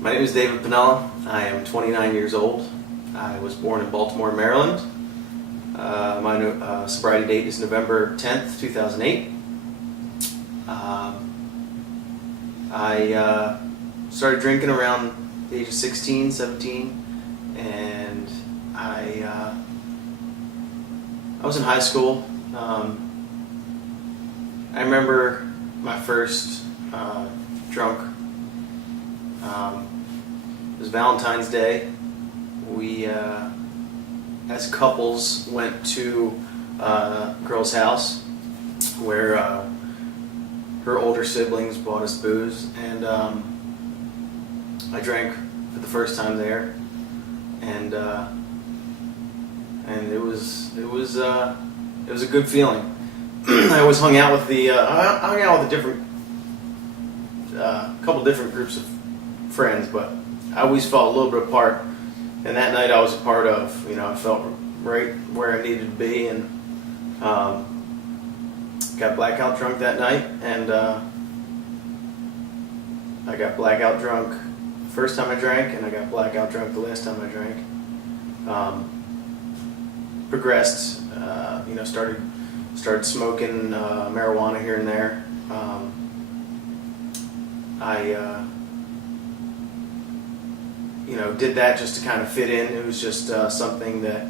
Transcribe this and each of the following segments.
My name is David Piniella. I am 29 years old. I was born in Baltimore, Maryland. My sobriety date is November 10th, 2008. I started drinking around the age of 16, 17, and I was in high school. I remember my first drunk. It was Valentine's Day. We, as couples, went to a girl's house where her older siblings bought us booze, and I drank for the first time there, and it was a good feeling. I always hung out with couple different groups of friends, but I always felt a little bit apart. And that night I was a part of. I felt right where I needed to be, and got blackout drunk that night. And I got blackout drunk the first time I drank, and I got blackout drunk the last time I drank. Progressed. Started smoking marijuana here and there. I did that just to kind of fit in. It was just something that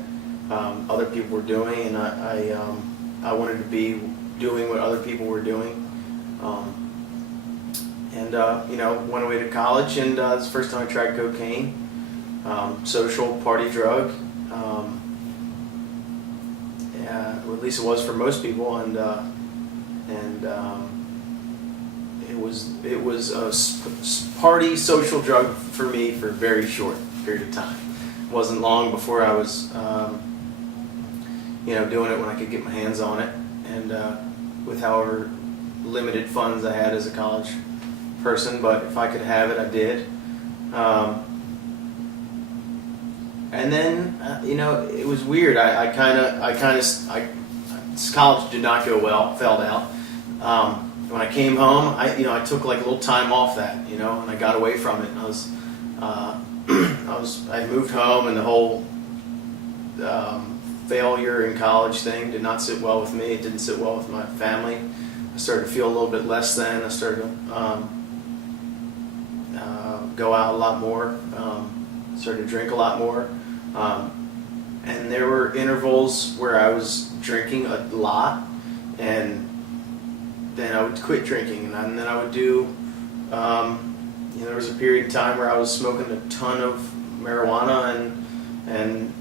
other people were doing, and I wanted to be doing what other people were doing. Went away to college, and it's the first time I tried cocaine, social party drug. Or at least it was for most people, and it was a party social drug for me for a very short period of time. It wasn't long before I was doing it when I could get my hands on it, and with however limited funds I had as a college person, but if I could have it, I did. And then it was weird. College did not go well. Failed out. When I came home, I took like a little time off that, and I got away from it. And I moved home, and the whole failure in college thing did not sit well with me. It didn't sit well with my family. I started to feel a little bit less than. I started to go out a lot more. Started to drink a lot more. And there were intervals where I was drinking a lot, and then I would quit drinking, and then I would do, there was a period of time where I was smoking a ton of marijuana and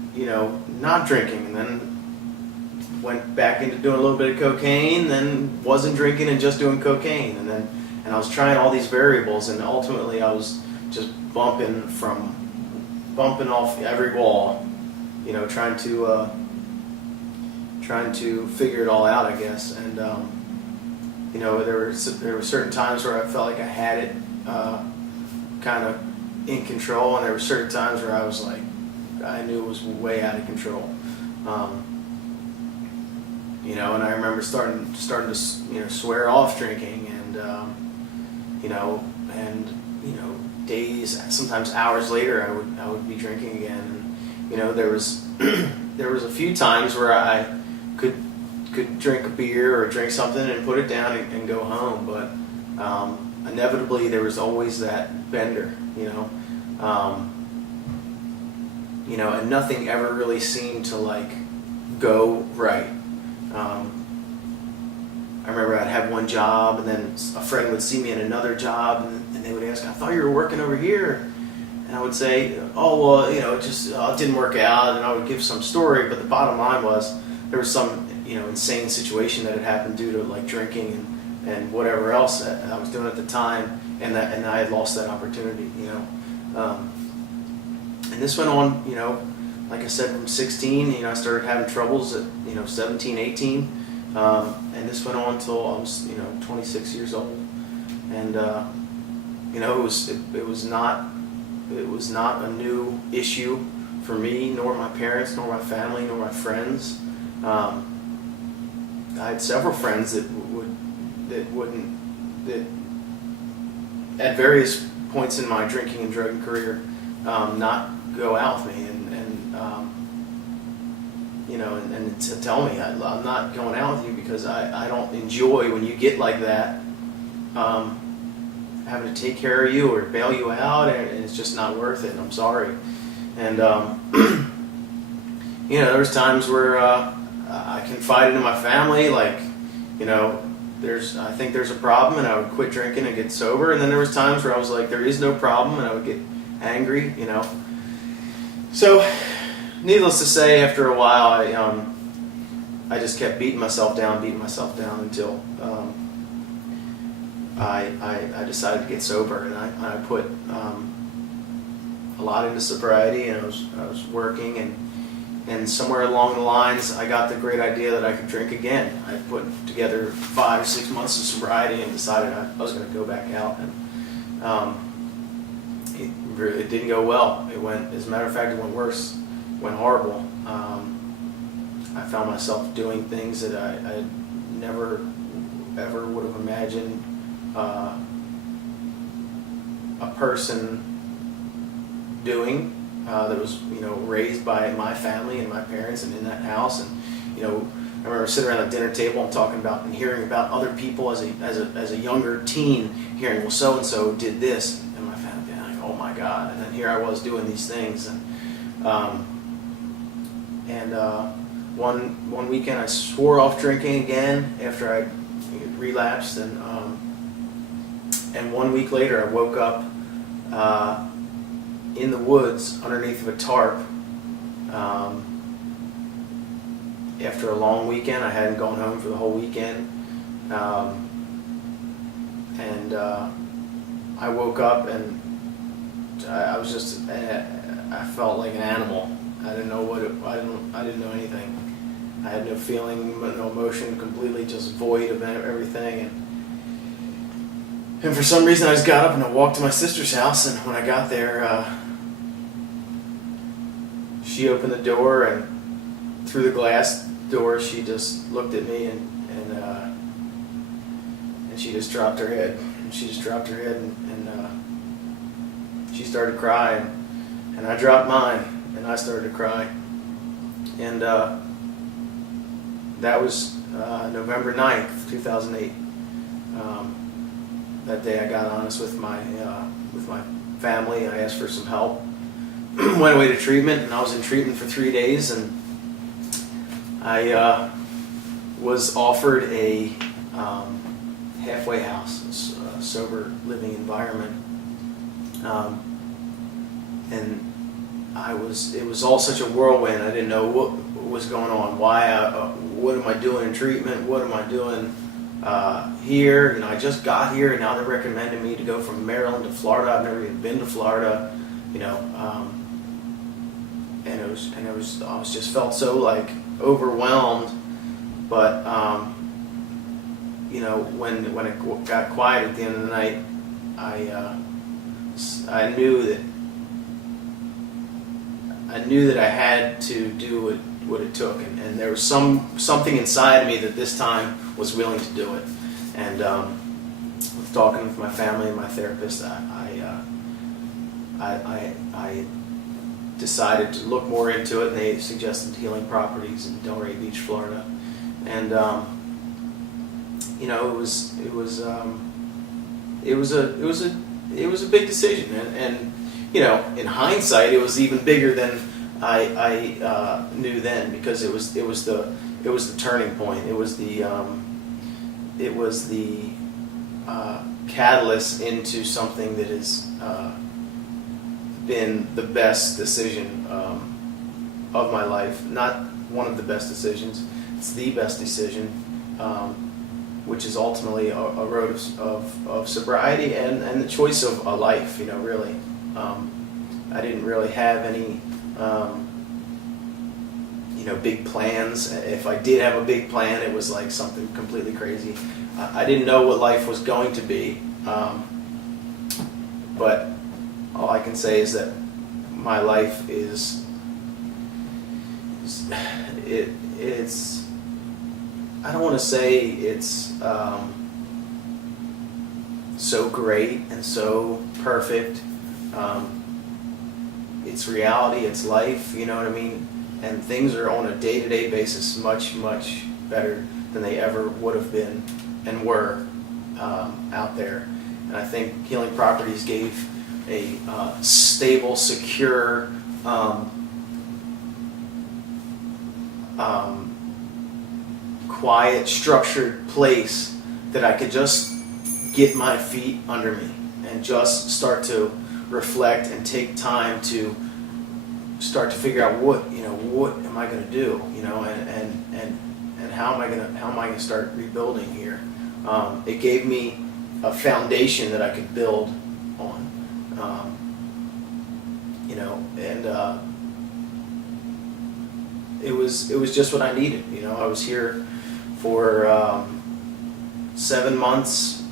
not drinking, and then went back into doing a little bit of cocaine, then wasn't drinking and just doing cocaine, and I was trying all these variables, and ultimately I was just bumping off every wall, trying to figure it all out, I guess. And there were certain times where I felt like I had it kind of in control, and there were certain times where I was like, I knew it was way out of control. And I remember starting to swear off drinking, and days, sometimes hours later, I would be drinking again. And there was a few times where I could drink a beer or drink something and put it down and go home, but inevitably there was always that bender, and nothing ever really seemed to like go right. I remember I'd have one job, and then a friend would see me in another job, and they would ask, "I thought you were working over here." And I would say, "Oh, well, it just it didn't work out," and I would give some story, but the bottom line was there was some insane situation that had happened due to like drinking and whatever else that I was doing at the time, and I had lost that opportunity, and this went on, like I said, from 16, I started having troubles at 17, 18, and this went on until I was 26 years old, and it was not a new issue for me, nor my parents, nor my family, nor my friends. I had several friends that at various points in my drinking and drug career not go out with me and to tell me I'm not going out with you because I don't enjoy when you get like that, having to take care of you or bail you out, and it's just not worth it. I'm sorry. And there was times where I confided in my family, like, I think there's a problem, and I would quit drinking and get sober. And then there was times where I was like, there is no problem, and I would get angry, So, needless to say, after a while, I just kept beating myself down until I decided to get sober, and I put a lot into sobriety, and I was working, and somewhere along the lines, I got the great idea that I could drink again. I put together 5 or 6 months of sobriety and decided I was going to go back out, and it didn't go well. It went, as a matter of fact, it went worse. It went horrible. I found myself doing things that I never ever would have imagined a person doing. That was, raised by my family and my parents and in that house. And, I remember sitting around the dinner table and talking about and hearing about other people as a younger teen, hearing, well, so-and-so did this. And my family being like, oh my God. And then here I was doing these things. And one weekend I swore off drinking again after I relapsed. And 1 week later I woke up in the woods underneath of a tarp. After a long weekend, I hadn't gone home for the whole weekend, and I woke up and I was just I felt like an animal. I didn't know I didn't know anything. I had no feeling, no emotion, completely just void of everything. And for some reason, I just got up and I walked to my sister's house. And when I got there, she opened the door, and through the glass door, she just looked at me and she just dropped her head. And she just dropped her head and she started crying. And I dropped mine and I started to cry. And that was November 9th, 2008. That day I got honest with my family. I asked for some help. Went away to treatment, and I was in treatment for 3 days, and I was offered a halfway house, a sober living environment, and it was all such a whirlwind. I didn't know what was going on. What am I doing in treatment? What am I doing here? I just got here, and now they're recommending me to go from Maryland to Florida. I've never even been to Florida, and I was just felt so like overwhelmed. But when it got quiet at the end of the night, I knew that I had to do what it took, and there was something inside me that this time was willing to do it. And with talking with my family and my therapist, I decided to look more into it, and they suggested Healing Properties in Delray Beach, Florida. And it was a big decision, and in hindsight, it was even bigger than I knew then, because it was the turning point. It was the catalyst into something that has been the best decision of my life. Not one of the best decisions. It's the best decision, which is ultimately a road of sobriety and the choice of a life. Really, I didn't really have any big plans. If I did have a big plan, it was like something completely crazy. I didn't know what life was going to be, but all I can say is that my life it's I don't want to say it's so great and so perfect. It's reality, it's life, you know what I mean? And things are on a day-to-day basis much, much better than they ever would have been and were out there. And I think Healing Properties gave a stable, secure, quiet, structured place that I could just get my feet under me and just start to reflect and take time to start to figure out what am I going to do, and how am I going to start rebuilding here. It gave me a foundation that I could build on, and it was just what I needed. I was here for 7 months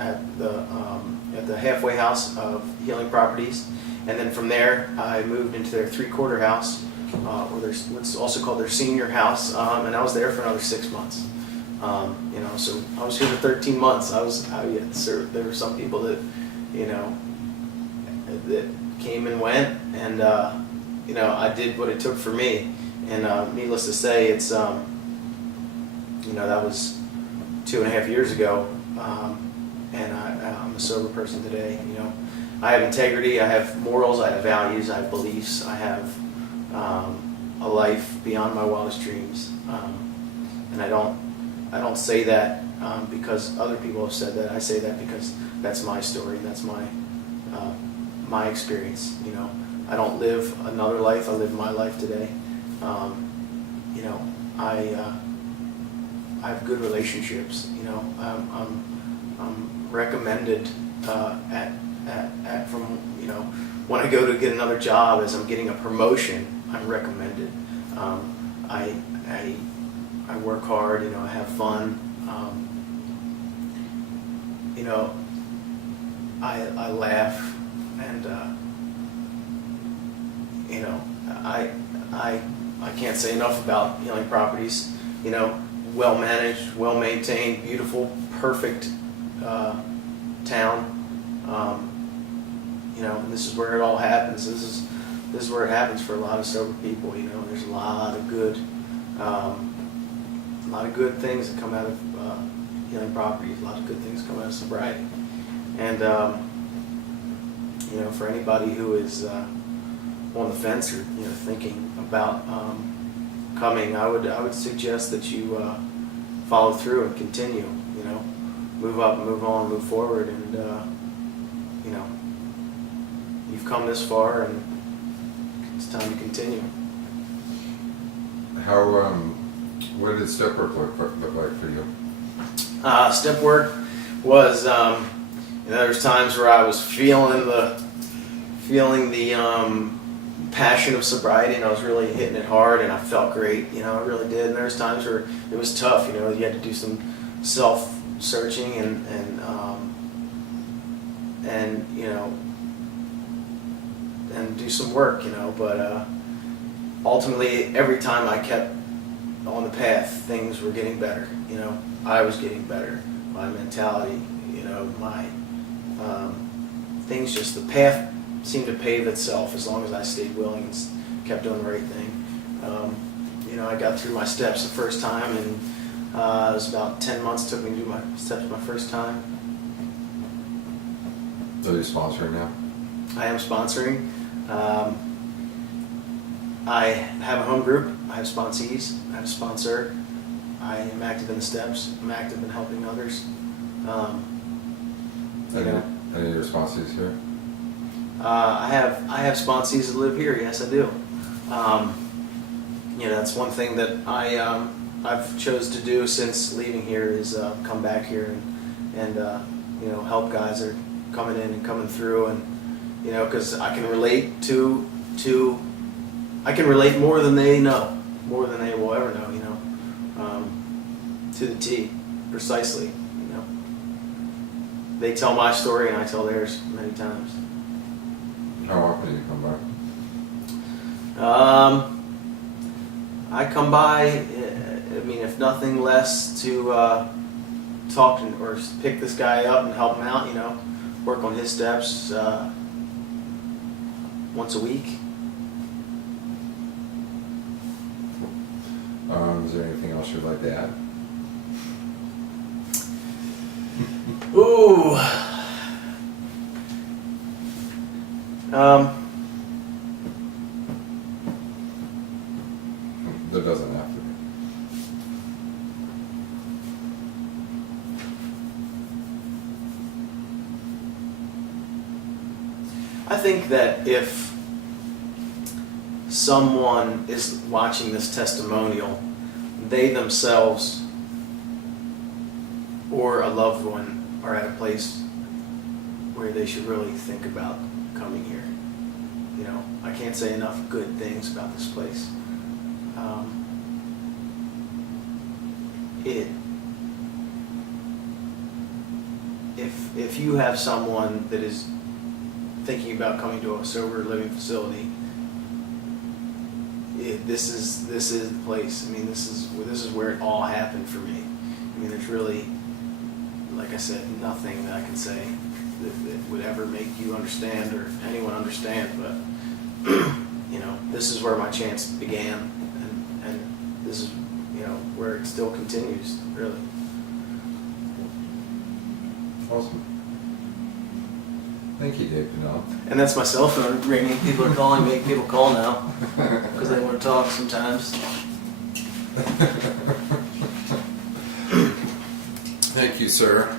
at the halfway house of Healing Properties, and then from there I moved into their 3/4 house, or what's also called their senior house, and I was there for another 6 months. So I was here for 13 months. There were some people that that came and went, and I did what it took for me. And needless to say, it's that was 2.5 years ago, and I'm a sober person today. I have integrity, I have morals, I have values, I have beliefs, I have a life beyond my wildest dreams, and I don't say that because other people have said that. I say that because that's my story, that's my experience. I don't live another life, I live my life today. I have good relationships. I'm recommended from when I go to get another job, as I'm getting a promotion, I'm recommended. I work hard. I have fun. I laugh, and I can't say enough about Healing Properties. Well managed, well maintained, beautiful, perfect town. This is where it all happens. This is where it happens for a lot of sober people. There's a lot of good things that come out of Healing Properties. A lot of good things come out of sobriety. And for anybody who is on the fence or thinking about coming, I would suggest that you follow through and continue. Move up, move on, move forward, and you've come this far, and it's time to continue. What did step work look like for you? Step work was, there's times where I was feeling the passion of sobriety, and I was really hitting it hard, and I felt great. I really did. And there's times where it was tough. You had to do some self-searching and do some work. But ultimately, every time I kept on the path, things were getting better. I was getting better. My mentality, my things, just the path seemed to pave itself as long as I stayed willing and kept doing the right thing. I got through my steps the first time, and it was about 10 months it took me to do my steps my first time. Are you sponsoring now? I am sponsoring. I have a home group. I have sponsees. I have a sponsor. I am active in the steps. I'm active in helping others. Any of your sponsees here? I have sponsees that live here. Yes, I do. That's one thing that I've chose to do since leaving here is come back here and help guys that are coming in and coming through, and because I can relate to I can relate more than they know, more than they will ever know. To the T, precisely. They tell my story and I tell theirs many times. How often do you come by? I come by, if nothing less, to talk or pick this guy up and help him out, you know, work on his steps once a week. Is there anything else you'd like to add? Ooh. There doesn't have to be. I think that if someone is watching this testimonial, they themselves or a loved one are at a place where they should really think about coming here. You know, I can't say enough good things about this place. If you have someone that is thinking about coming to a sober living facility, this is the place. I mean, this is where it all happened for me. I mean, there's really, like I said, nothing that I can say that would ever make you understand or anyone understand. But you know, this is where my chance began, and this is, you know, where it still continues. Really. Awesome. Thank you, Dave Pinnell. And that's my cell phone ringing. People are calling me. People call now because they want to talk sometimes. Thank you, sir.